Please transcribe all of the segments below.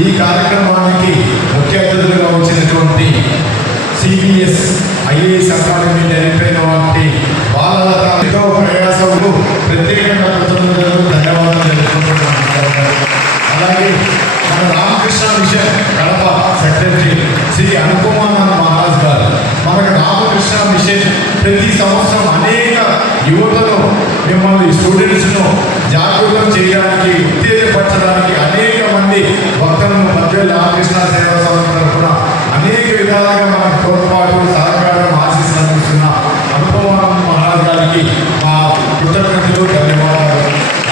ఈ కార్యక్రమానికి ముఖ్య అతిథులుగా వచ్చినటువంటి సిబిఎస్ ఐఏఎస్ అకాడమీ డైరెక్టర్ వంటి బాలలత ప్రయాసములు ప్రత్యేకంగా కృతజ్ఞతలు ధన్యవాదాలు తెలుపుకుంటున్నాను. అలాగే మన రామకృష్ణ మిషన్ కడప సెక్రటరీ శ్రీ అనుకుమానంద్ మహారాజ్ గారు మనకు రామకృష్ణ మిషన్ ప్రతి సంవత్సరం అనేక యువతను మిమ్మల్ని స్టూడెంట్స్ను జాగృతం చేయడానికి ఉత్తేజపరచడానికి అనేక మంది భక్తులను మధ్య రామకృష్ణ సేవా సంస్థ తరఫున అనేక విధాలుగా మనకు తోడ్పాటు సహకారం ఆశిస్తున్న అనుకుమానంద్ మహారాజ్ గారికి మా కృతజ్ఞతలు ధన్యవాదాలు.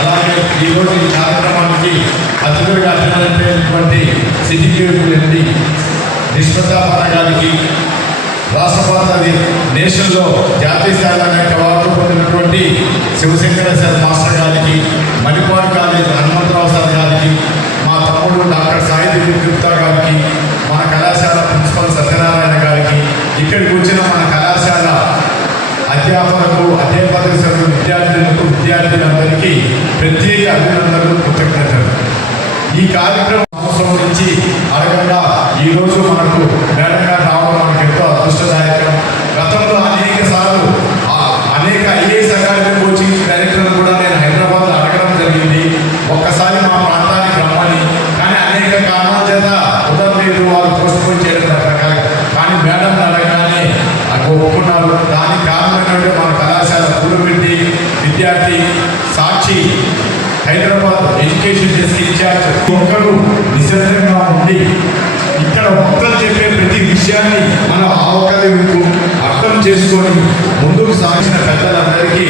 అలాగే ఈరోజు ఈ కార్యక్రమానికి అతిథులుగా అటెండ్ సిద్దిపేట నిష్పత్తాపన గారికి రాష్ట్రపతి నేషన్లో జాతీయ స్థాయిలో అవార్డు పొందినటువంటి శివశంకర సార్ మాస్టర్ గారికి, మణిపాల్ కాలేజ్ హనుమంతరావు సార్ గారికి, మా తమ్ముడు డాక్టర్ సాయి గుప్తా గారికి, మన కళాశాల ప్రిన్సిపల్ సత్యనారాయణ గారికి, ఇక్కడికి వచ్చిన మన కళాశాల అధ్యాపకులకు, అధ్యాపకులు, విద్యార్థులందరికీ ప్రత్యేక అభినందనలు, కృతజ్ఞతలు. ఈ కార్యక్రమం సంవత్సరం నుంచి అడగకుండా ఈరోజు మనకు మేడంగా రావడం మనకు ఎంతో అదృష్టదాయకం. గతంలో అనేక సార్లు అనేక ఐఏఎస్ అకాడమీ కోచింగ్ డైరెక్టర్లు కూడా నేను హైదరాబాద్లో అడగడం జరిగింది, ఒక్కసారి మా ప్రాంతానికి రమ్మని. కానీ అనేక కారణాల చేత కుదరలేదు, వాళ్ళు పోస్ట్పోన్ చేయడం రకరకాల. కానీ మేడం అడగగానే ఒప్పుకున్నారు. దానికి కారణం ఏంటంటే మన కళాశాల పూలపెట్టి విద్యార్థి Sakshi Hyderabad education desk incharge ఒక్కరు నిశ్శబ్దంగా ఉండి ఇక్కడ భక్తులు చెప్పే ప్రతి విషయాన్ని మనం ఆవకలింపు అర్థం చేసుకొని ముందుకు సాగిన పెద్దలందరికీ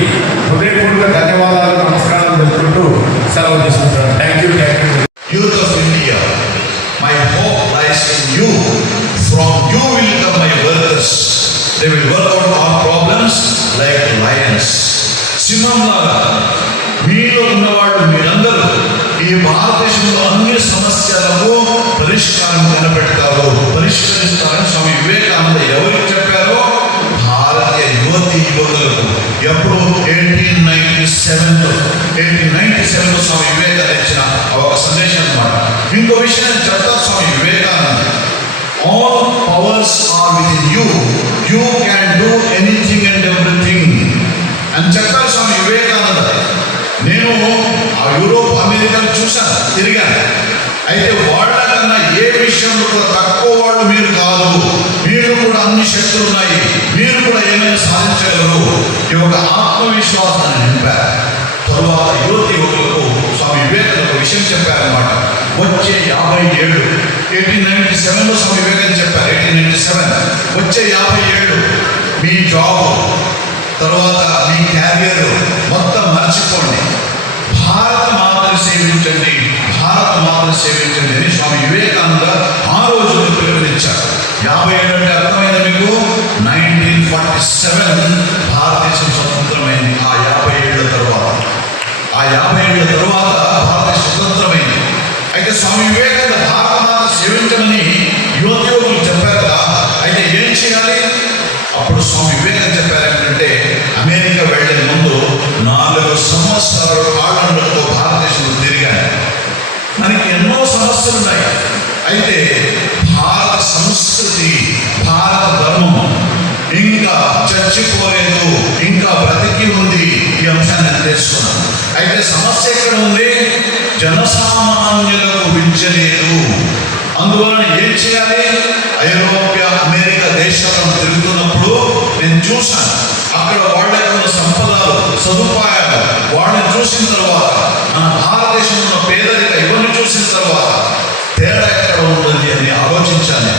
హృదయపూర్వక ధన్యవాదాలు, నమస్కారాలు తెలుపుకుంటూ సెలవు తీసుకుంటాను. Thank you. Youth of India, my hope lies in you. From you will come my workers. They will work out our problems like lions. సింహంలాగా మీలో ఉన్నవాడు మీరందరూ ఈ భారతదేశంలో అన్ని సమస్యలకు పరిష్కారం కనిపెడతారు, పరిష్కరిస్తారని స్వామి వివేకానంద ఎవరికి చెప్పారో భారతీయ యువతులకు. ఎప్పుడు 1897లో స్వామి వివేకానంద ఇచ్చిన ఒక సందేశం అన్నమాట. ఇంకో విషయం చెప్తారు Swami Vivekananda, all powers are within you, you can do anything and everything అని చెప్పారు స్వామి వివేకానంద. నేను ఆ యూరోప్, అమెరికాను చూశాను, తిరిగాను. అయితే వాళ్ళకన్నా ఏ విషయంలో కూడా తక్కువ వాళ్ళు మీరు కాదు, మీరు కూడా అన్ని శక్తులు ఉన్నాయి, మీరు కూడా ఏమైనా సాధించగలరు. ఈ ఒక ఆత్మవిశ్వాసాన్ని నింపారు. తరువాత యువకులకు స్వామి వివేకానంద విషయం చెప్పారన్నమాట. వచ్చే 50 ఏళ్ళు 1897లో స్వామి వివేకానంద చెప్పారు. 1897 వచ్చే 50 ఏళ్ళు మీ జాబ్ తర్వాత మీ క్యారియర్ మొత్తం మర్చిపోండి, భారత మాతను సేవించండి, భారత మాతను సేవించండి అని స్వామి వివేకానంద ఆ రోజుల్లో పిలుపునిచ్చారు. 50 ఏళ్ళు అంటే అర్థమైంది మీకు? 1947 భారతదేశం స్వతంత్రమైంది. ఆ 50 ఏళ్ళ తరువాత భారతదేశం స్వతంత్రమైంది. అయితే స్వామి వివేకానంద భారత మాత సేవించమని యువకులు చెప్పారు కదా. అయితే ఏం చేయాలి? అప్పుడు స్వామి వివేకానంద చెప్పారు ఏంటంటే, అమెరికా వెళ్లే ముందు 4 సంవత్సరాలు కాలంలో భారతదేశంలో తిరిగాను. మనకి ఎన్నో సమస్యలు ఉన్నాయి. అయితే భారత సంస్కృతి, భారత ధర్మం ఇంకా చచ్చిపోలేదు, ఇంకా బ్రతికి ఉంది. ఈ అంశాన్ని నేను తెలుసుకున్నాను. అయితే సమస్య ఎక్కడ ఉంది? జనసామాన్యులకు విద్యలేదు. అందువలన ఏం చేయాలి? ఐరోప్య, అమెరికా దేశాలను తిరుగుతున్నప్పుడు నేను చూశాను, అక్కడ వాళ్ళకు ఉన్న సంపదలు, సదుపాయాలు వాళ్ళని చూసిన తర్వాత, మన భారతదేశంలో ఉన్న పేదరిక ఇవన్నీ చూసిన తర్వాత తేడా ఎక్కడ ఉంటుంది అని ఆలోచించాను.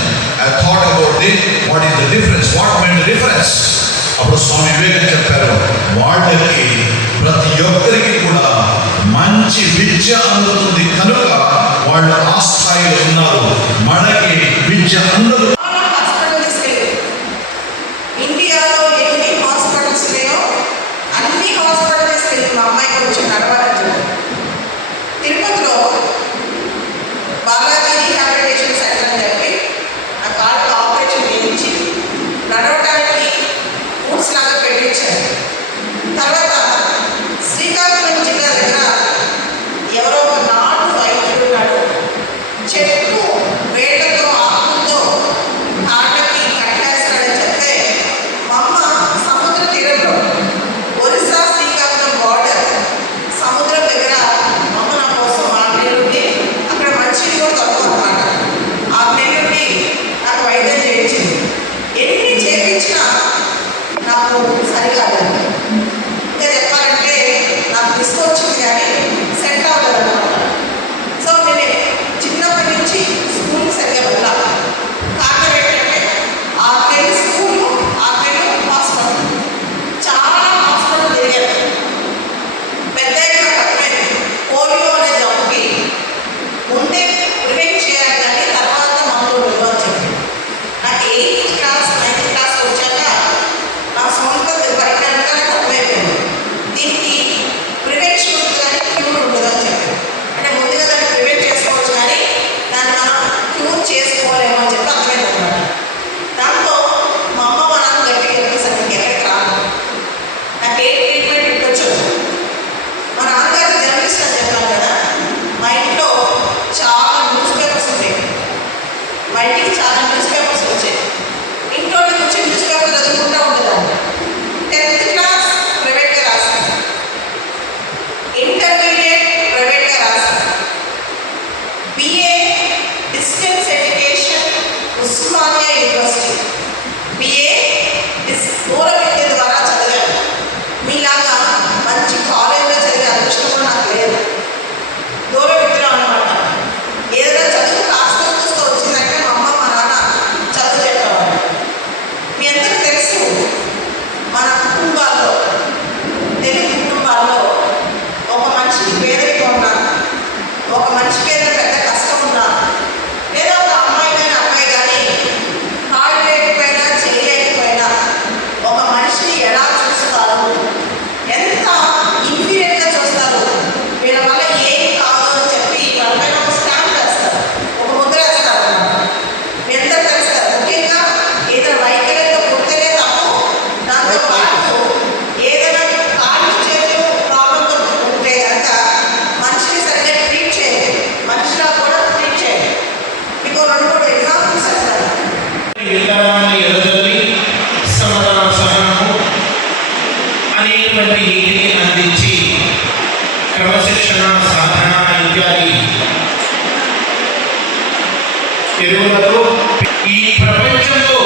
I thought about what is the difference, what made the difference. అప్పుడు స్వామి వివేకానంద చెప్పారు, వాళ్ళకి ప్రతి ఒక్కరికి కూడా మంచి విద్య అందుతుంది కనుక వాళ్ళు ఆ స్థాయిలో ఉన్నారు. మనకి విద్య అందరూ ఇండియాలో ఎన్ని హాస్పిటల్స్ లేవో అన్ని హాస్పిటల్స్ మా అమ్మాయి కొంచెం నడవాలని తిరుపతిలో బాలాజీ రీహాబిలిటేషన్ సెంటర్ అని చెప్పి ఆ కాళ్ళకు ఆపరేషన్ చేయించి నడవడానికి రూట్స్ లాగా పెట్టించారు. తర్వాత శ్రీకాకుళం జిల్లా దగ్గర ఎవరో ఒక నాటు వైద్యుడు ఉన్నాడు, చెట్టు distance education Osmania university BA దూర విద్య ద్వారా చదివాను. మీలాగా మంచి కాలేజీలో చదివే అదృష్టం నాకు లేదు. దూర విద్యలో అనమాట. ఏదైనా చదువు కాస్త చూస్తూ వచ్చిందంటే మా అమ్మ మా నాన్న చదువు చెప్పేవాళ్ళు. మీ అందరికీ తెలుసు మన కుటుంబాల్లో, తెలుగు కుటుంబాల్లో ఒక మనిషికి పేదరికం ఉన్నా, ఒక మనిషికి ఏదైనా పెద్ద కష్టం ఉన్నా, లేదా ఒక అమ్మాయి కానీ అబ్బాయి కానీ కాళ్ళు లేకపోయినా చేయలేకపోయినా ఒక మనిషిని ఎలా చూస్తారు, ఎంత ఇన్ఫీరియర్గా చూస్తారు, వీళ్ళ వల్ల ఏం కాదు అని చెప్పి వాళ్ళపైన ఒక స్టాంప్ వేస్తారు, ఒక ముద్ర వేస్తారు అన్నమాట. మీ అందరూ తెలుసు కదా. ముఖ్యంగా ఏదైనా వైకల్యంతో పుట్టలే తప్పు, దాంతో పాటు ఏదైనా కాళ్ళు చేతులు ప్రాబ్లంతో ఉంటే కనుక మనిషిని సరిగ్గా ట్రీట్ చేయండి, మనిషిలా కూడా ట్రీట్ చేయండి. మీకు 2-3 ఎగ్జాంపుల్స్ చెప్తాను. విధానాన్ని ఎదుర్కొని సమాధాన సహనము అనేటువంటి నీతిని అందించి క్రమశిక్షణ సాధన ఇత్యాది ఎరువులతో ఈ ప్రపంచంలో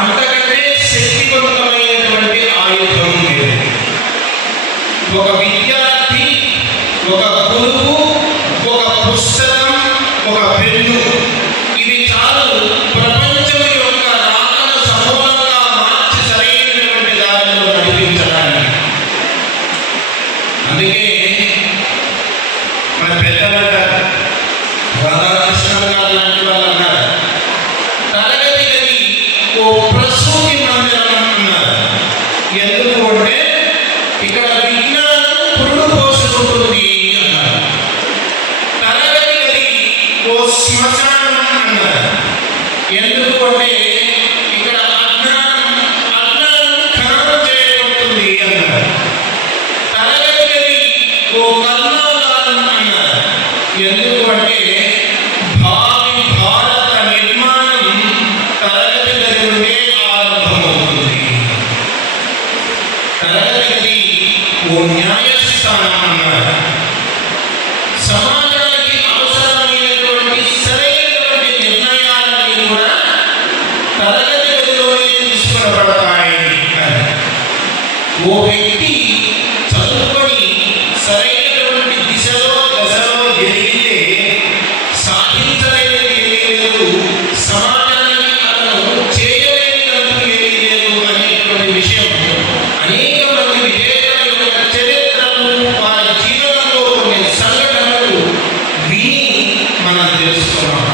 అంతకంటే శక్తివంతమైనటువంటి ఆయుధం లేదు. ఒక విద్యార్థి, ఒక గురువు, ఒక పుస్తకం, ఒక పెన్ను, ఇవి చాలు ప్రపంచం యొక్క రాకను సమూలంగా మార్చి సరైనటువంటి దారిలో నడిపించడానికి. అందుకే మన పెద్దలు అంటారు, రాధాకృష్ణ గారు లాంటి వాళ్ళు అన్నారు, తరగతి గది ఓ ప్రసూతి మందిరం అన్నారు. ఎందుకు అంటే ఇక్కడ విజ్ఞానం పురుడు పోసుకుంటుంది అన్నారు. తరగతి గది ఓ శ్మశానం అన్నారు. ఎందుకు అంటే ఇక్కడ అజ్ఞానం ఖననం చేయబడుతుంది అన్నారు. తరగతి గది ఓ కర్మాగారం అన్నారు. ఎందుకు అంటే భావి భారత నిర్మాణం తరగతి గది నుండే ఆరంభమవుతుంది. తరగతి గది ఓ న్యాయస్థానం అన్నారు. సమాజానికి అవసరమైనటువంటి సరైనటువంటి నిర్ణయాలన్నీ కూడా తరగతి గదిలోనే తీసుకునబడతాయి. ఓ వ్యక్తి చదువుకొని సరైనటువంటి దిశలో దశలో ఎదిగితే సాధించలేనిది ఏమీ లేదు, సమాజానికి అతను చేయలేనిదంటూ ఏమీ లేదు అనేటువంటి విషయం అనేక మంది విజేతల యొక్క చరిత్రలు, వారి జీవనంలో కొన్ని సంఘటనలు విని మనం తెలుసుకున్నాం.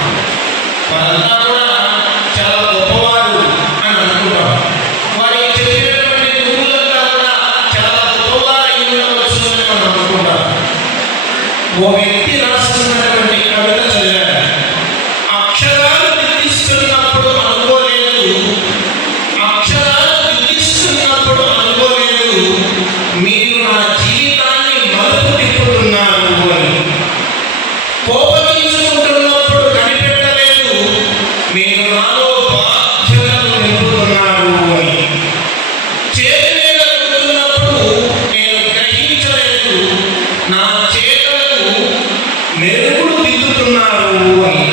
వారంతా కూడా చాలా గొప్పవారు అని అనుకుంటాం. వారికి చెప్పినటువంటి గురువులంతా కూడా చాలా గొప్పవారు అయి ఉండవచ్చు అని మనం అనుకుంటాం. ఓ వ్యక్తి రాస్తున్నటువంటి కవిత చదివాడు. అక్షరాలు దిద్దిస్తున్నప్పుడు అనుకోలేదు, అక్షరాలు దిద్దిస్తున్నప్పుడు అనుకోలేదు, మీరు నా జీవితాన్ని మలుపు తిప్పుతున్నారు అని. కోపగించుకుంటున్నప్పుడు కనిపెట్టలేదు, మీరు నాలో బాధ్యతలు నింపుతున్నారు అని. చేతులేదనుకున్నప్పుడు నేను గ్రహించలేదు, నా చేతులకు మెరుగులు దిద్దుతున్నారు అని.